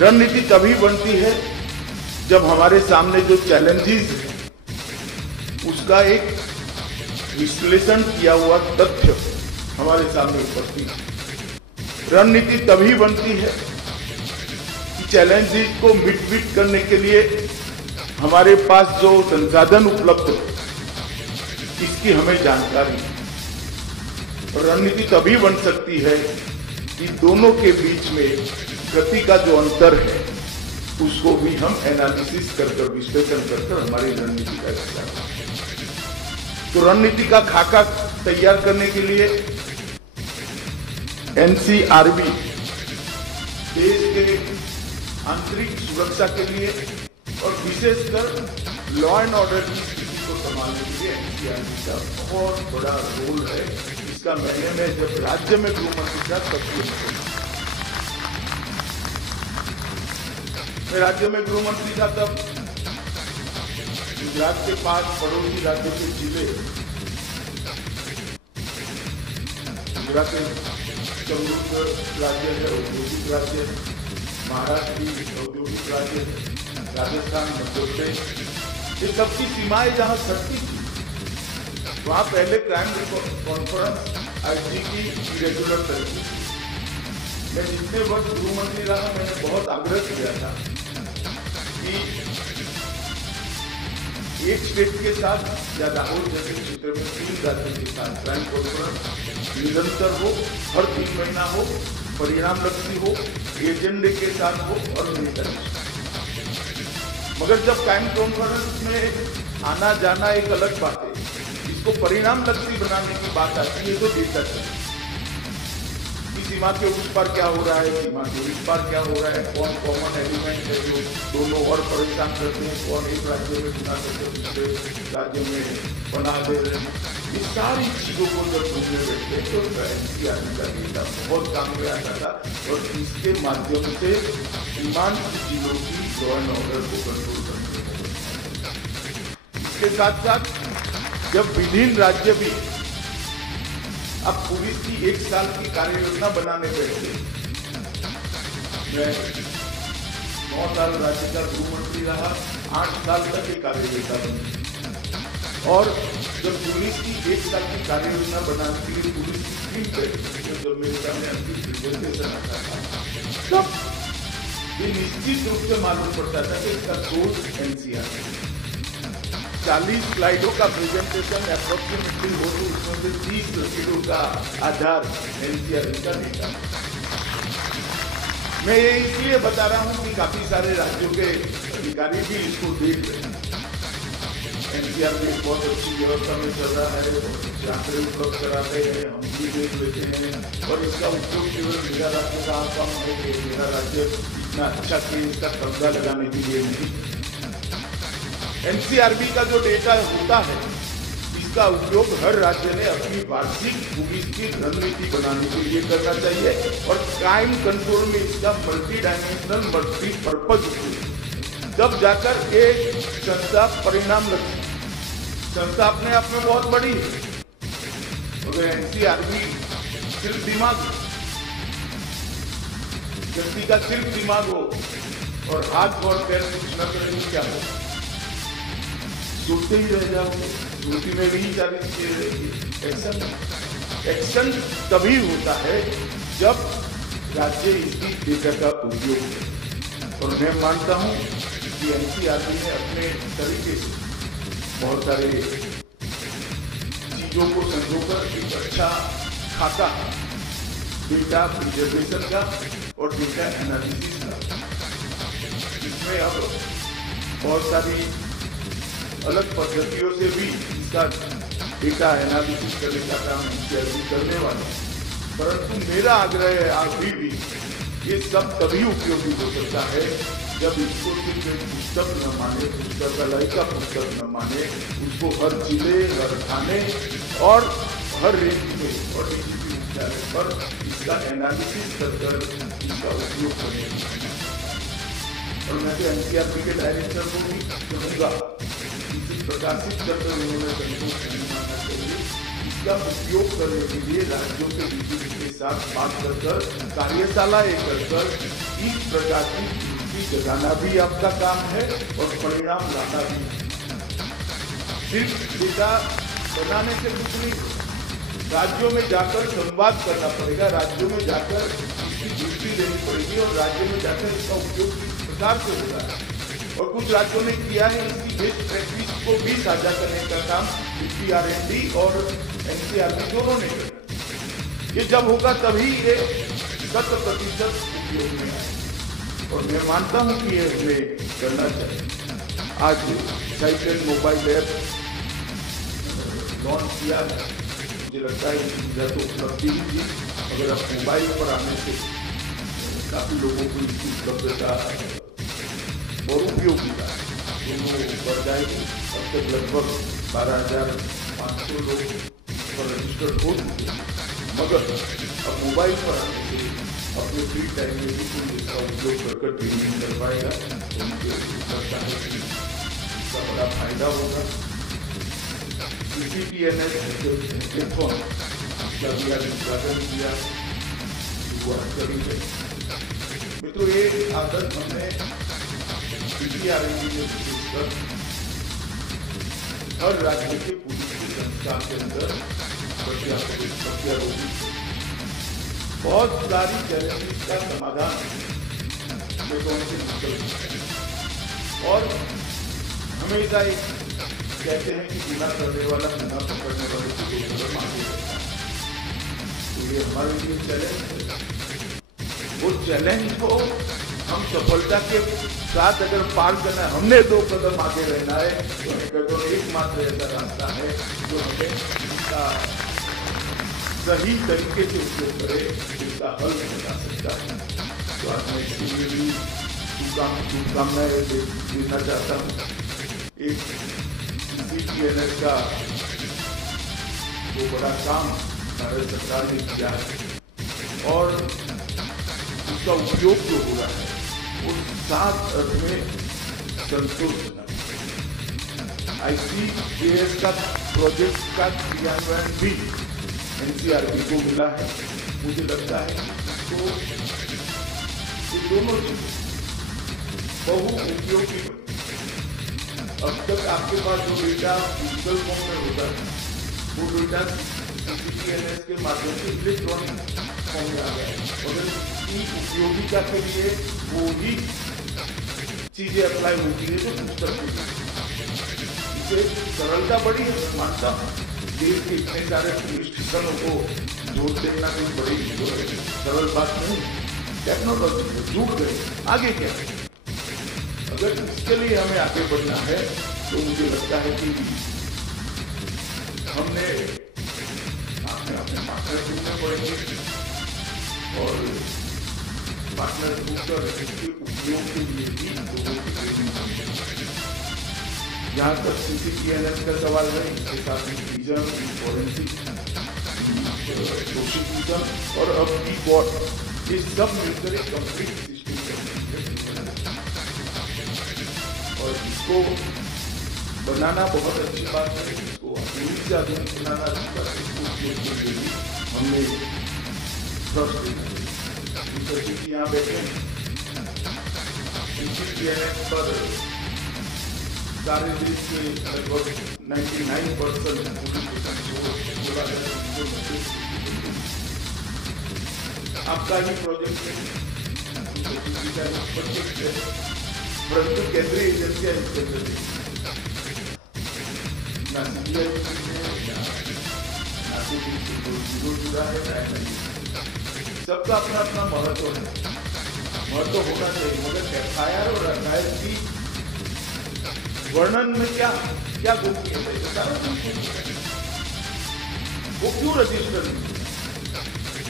रणनीति तभी बनती है जब हमारे सामने जो चैलेंजेस है उसका एक विश्लेषण किया हुआ तथ्य हमारे सामने उपस्थित है। रणनीति तभी बनती है कि चैलेंजेस को मिट करने के लिए हमारे पास जो संसाधन उपलब्ध है इसकी हमें जानकारी है। रणनीति तभी बन सकती है कि दोनों के बीच में गति का जो अंतर है उसको भी हम एनालिसिस कर विश्लेषण कर हमारी रणनीति का हिस्सा करें। तो रणनीति का खाका तैयार करने के लिए एनसीआरबी देश के आंतरिक सुरक्षा के लिए और विशेषकर लॉ एंड ऑर्डर की स्थिति को संभालने के लिए एनसीआरबी का बहुत बड़ा रोल है। इसका मैंने में जब राज्य में गृह मंत्री था तब मैं राज्य में गृह मंत्री था तब गुजरात के पास पड़ोसी राज्यों के जिले गुजरात के समृद्ध राज्य है, औद्योगिक राज्य, महाराष्ट्र की औद्योगिक राज्य, राजस्थान, मध्य प्रदेश, ये सबकी सीमाएं जहां सटती थी वहां पहले क्राइम कॉन्फ्रेंस आईजी की रेगुलर तरीके थी। मैं जितने वर्ष गृह मंत्री रहा मैंने बहुत आग्रह किया था कि एक स्टेट के साथ या दाहोद जैसे क्षेत्र में 3 राज्यों के साथ क्राइम कॉन्फ्रेंस निरंतर हो, हर 3 महीना हो, परिणाम लक्षी हो, एजेंडे के साथ हो और निरंतर। मगर जब क्राइम कॉन्फ्रेंस में आना जाना एक अलग बात है, इसको परिणाम लक्षी बनाने की बात आती है तो डेटा चाहिए। सीमा के उस पार क्या हो रहा है, सीमा के इस पार क्या हो रहा है, कौन कॉमन एलिमेंट है जो दोनों और परेशान करते हैं, कौन एक राज्य में गुना करते दूसरे राज्य में बना दे रहे हैं। ये सारी चीजों को जब ढूंढने बैठते तो एनसीआरबी का डेटा बहुत काम में आता था और इसके माध्यम से सीमांत जिलों की लॉ एंड ऑर्डर को कंट्रोल करते हैं। इसके साथ साथ जब विभिन्न राज्य भी अब पुलिस की 1 साल की कार्य योजना बनाने बैठे, मैं 9 साल राज्य का गृह मंत्री रहा, 8 साल तक ये कार्य योजना बनी और जब पुलिस की 1 साल की कार्य योजना बनाने के लिए पुलिस की टीम बैठी, जब मेरे सामने अंतिम प्रेजेंटेशन आता था तब ये निश्चित रूप से मालूम पड़ता था कि इसका सोर्स एनसीआरबी। 40 स्लाइडों का प्रेजेंटेशन अप्रोक्सीमेटली हो तो उसमें से 30 स्लाइडों का आधार एनसीआरबी का डेटा। मैं ये इसलिए बता रहा हूं कि काफी सारे राज्यों के अधिकारी भी इसको देख रहे हैं। एनसीआरबी बहुत अच्छी व्यवस्था में चल रहा है, आंकड़े उपलब्ध कराते हैं, हम भी देख लेते हैं और इसका उपयोग केवल मेरा राज्य का काम है कि मेरा राज्य इतना अच्छा कि इसका कब्जा लगाने के लिए नहीं। एनसीआरबी का जो डेटा होता है इसका उपयोग हर राज्य ने अपनी वार्षिक पुलिस की रणनीति बनाने के लिए करना चाहिए और क्राइम कंट्रोल में इसका मल्टी डायमेंशनल मल्टी पर्पज उपयोग, तब जाकर एक संस्था परिणाम लगती। संस्था अपने आप में बहुत बड़ी है, अगर एनसीआरबी सिर्फ दिमाग हो, व्यक्ति का सिर्फ दिमाग हो और हाथ और पैर कुछ न करेंगे क्या हो, सुनते ही रह जाओगे, सुनती में भी सारी चीजें रहेगी। एक्शन तभी होता है जब राज्य इसकी डेटा का उपयोग करे और मैं मानता हूं कि एनसीआरबी ने अपने तरीके से बहुत सारे चीजों को संजोकर एक अच्छा खाता डेटा प्रिजर्वेशन का और डेटा एनालिसिस का, इसमें अब बहुत सारी अलग पद्धतियों से भी इसका डेटा एनालिसिस करने का काम एनसीआरबी करने वाला है। परंतु मेरा आग्रह है अभी भी ये सब तभी उपयोगी हो सकता है जब इसको सिर्फ एक पुस्तक न माने, पुस्तकालय का पुस्तक न माने, उसको हर जिले, हर थाने और हर रेंज में और डीजीपी मुख्यालय पर इसका एनालिसिस कर इसका उपयोग करने की। और मैं तो एनसीआरबी के डायरेक्टर को भी कहूँगा इसे प्रकाशित करते उन्होंने संतोष नहीं मानना चाहिए। इसका उपयोग करने के लिए राज्यों के डीजीपी के साथ बात कर कार्यशाला कर इस प्रकार की कि जगाना भी आपका काम है और परिणाम लाना भी। सिर्फ डेटा बनाने से कुछ नहीं, राज्यों में जाकर संवाद करना पड़ेगा, राज्यों में जाकर इसकी दृष्टि देनी पड़ेगी और राज्यों में जाकर इसका उपयोग किस प्रकार से होगा। और कुछ राज्यों ने किया है, इसकी बेस्ट प्रैक्टिस को भी साझा करने का काम CPR&D और NCRB दोनों ने किया। ये जब होगा तभी ये 100% उपयोग में आए और मैं मानता हूं कि ये हमें करना चाहिए। आज साइकिल मोबाइल ऐप लॉन्च किया है, मुझे लगता है कि तो उपलब्धि ही थी, अगर आप मोबाइल पर आने से काफी लोगों को इसकी उपलब्धता और उपयोगिता दोनों बढ़ जाएगी। अब तक लगभग 12,500 लोग पर रजिस्टर्ड हो चुके हैं, मगर अब मोबाइल पर आने से अपने फ्री टाइम में भी कोई इसका उपयोग कर ट्रेनिंग कर पाएगा, तो मुझे लगता है कि इसका बड़ा फायदा होगा। CCTNS हैकेथॉन का भी आज उद्घाटन किया, शुरुआत करी है। मित्रों, ये आदत हमने CPR&D में विशेषकर हर राज्य के पुलिस संस्था के अंदर प्रत्यारोपित बहुत सारी चैलेंजेस का समाधान निकल और हमेशा एक कहते हैं कि गुना करने वाला गुना पकड़ने वाले को दो कदम आगे रहता है। तो ये हमारे लिए चैलेंज है। वो चैलेंज को हम सफलता के साथ अगर पार करना है, हमने 2 कदम आगे रहना है, तो हैकेथॉन एकमात्र ऐसा रास्ता है जो हमें इसका सही तरीके से उपयोग करे, इसका हल बता सकता है। तो आज मैं इसके लिए भी शुभकामनाएं देना चाहता हूँ। एक CPR&D का वो बड़ा काम भारत सरकार ने किया है और उसका उपयोग जो हो रहा है वो 7 अर्थ में संतोषजनक। ICAS का प्रोजेक्ट का क्रियान्वयन भी NCRB को मिला है। मुझे लगता है तो ये दोनों बहु उपयोगी। अब तक आपके पास जो डेटा डिजिटल फॉर्म में होता है वो डेटा CCTNS के माध्यम से इलेक्ट्रॉनिक फॉर्म में आ गया है और इसकी उपयोगिता के लिए वो ही चीजें अप्लाई होती है जो पुस्तक में। इसे सरलता बड़ी है, मैं मानता हूँ। देश के इतने सारे पुलिस स्टेशनों को जोड़ देना कोई बड़ी सरल बात नहीं। टेक्नोलॉजी से जुड़ गए, आगे क्या है? अगर इसके लिए हमें आगे बढ़ना है तो मुझे लगता है कि हमने अपने पार्टनर ढूंढने पड़ेंगे और पार्टनर ढूंढकर इसके उपयोग के लिए भी लोगों की ट्रेनिंग करनी चाहिए। जहाँ तक CCTNS का सवाल है, इसके साथ विजन, फॉरेंसिक, सोशल विजन और अब बॉट, ये सब मिलकर एक कंप्लीट सिस्टम और इसको बनाना बहुत अच्छी बात है। इसको पूरी से आधुनिक बनाना हमने ट्रस्ट देना। यहाँ बैठे CCTNS पर सारे देश के लगभग 99% आपका ही प्रोजेक्ट है, परंतु केंद्रीय एजेंसियां इसके अंदर ना CBI ना तो जुड़ा है, सबका अपना अपना महत्व है, महत्व होना चाहिए। मगर FIR और RFI की वर्णन में क्या गोपनीयता है, सारा वो क्यों रजिस्टर नहीं?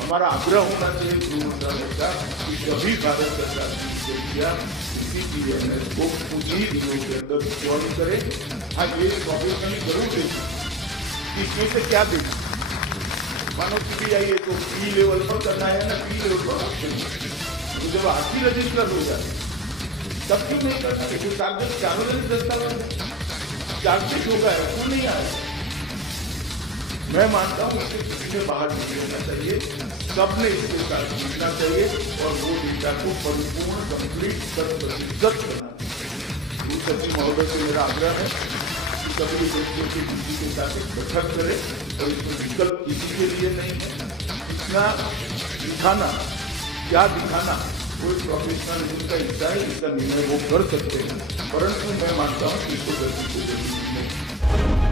हमारा आग्रह होना चाहिए गृह मंत्रालय का कि सभी भारत सरकार की एजेंसियां CCTNS को कुछ ही दिनों के अंदर ज्वाइन करे। हाँ, ये कॉम्पिटिशन जरूर देगी कि इसमें से क्या देना। मानो CBI है तो P लेवल पर करना है ना, P लेवल पर, तो जब आखिरी रजिस्टर हो जाए तब क्यों नहीं करना? जो सार्वजनिक दस्तावेज चार्जशीट होगा क्यों नहीं आएगा? मैं मानता हूँ इससे किसी ने बाहर नहीं रहना चाहिए, सबने इसके साथ जुड़ना चाहिए और वो डेटा को परिपूर्ण कंप्लीट 100% करना चाहिए। गृह सचिव महोदय से मेरा आग्रह है कि सभी एजेंसियों के डीजी के साथ एक बैठक करें और इसमें विकल्प किसी के लिए नहीं है। इतना दिखाना, क्या दिखाना, कोई प्रोफेशनल का हिस्सा है, इसका निर्णय वो कर सकते हैं, परंतु मैं मानता हूँ कि इसको जल्दी से जल्दी नहीं।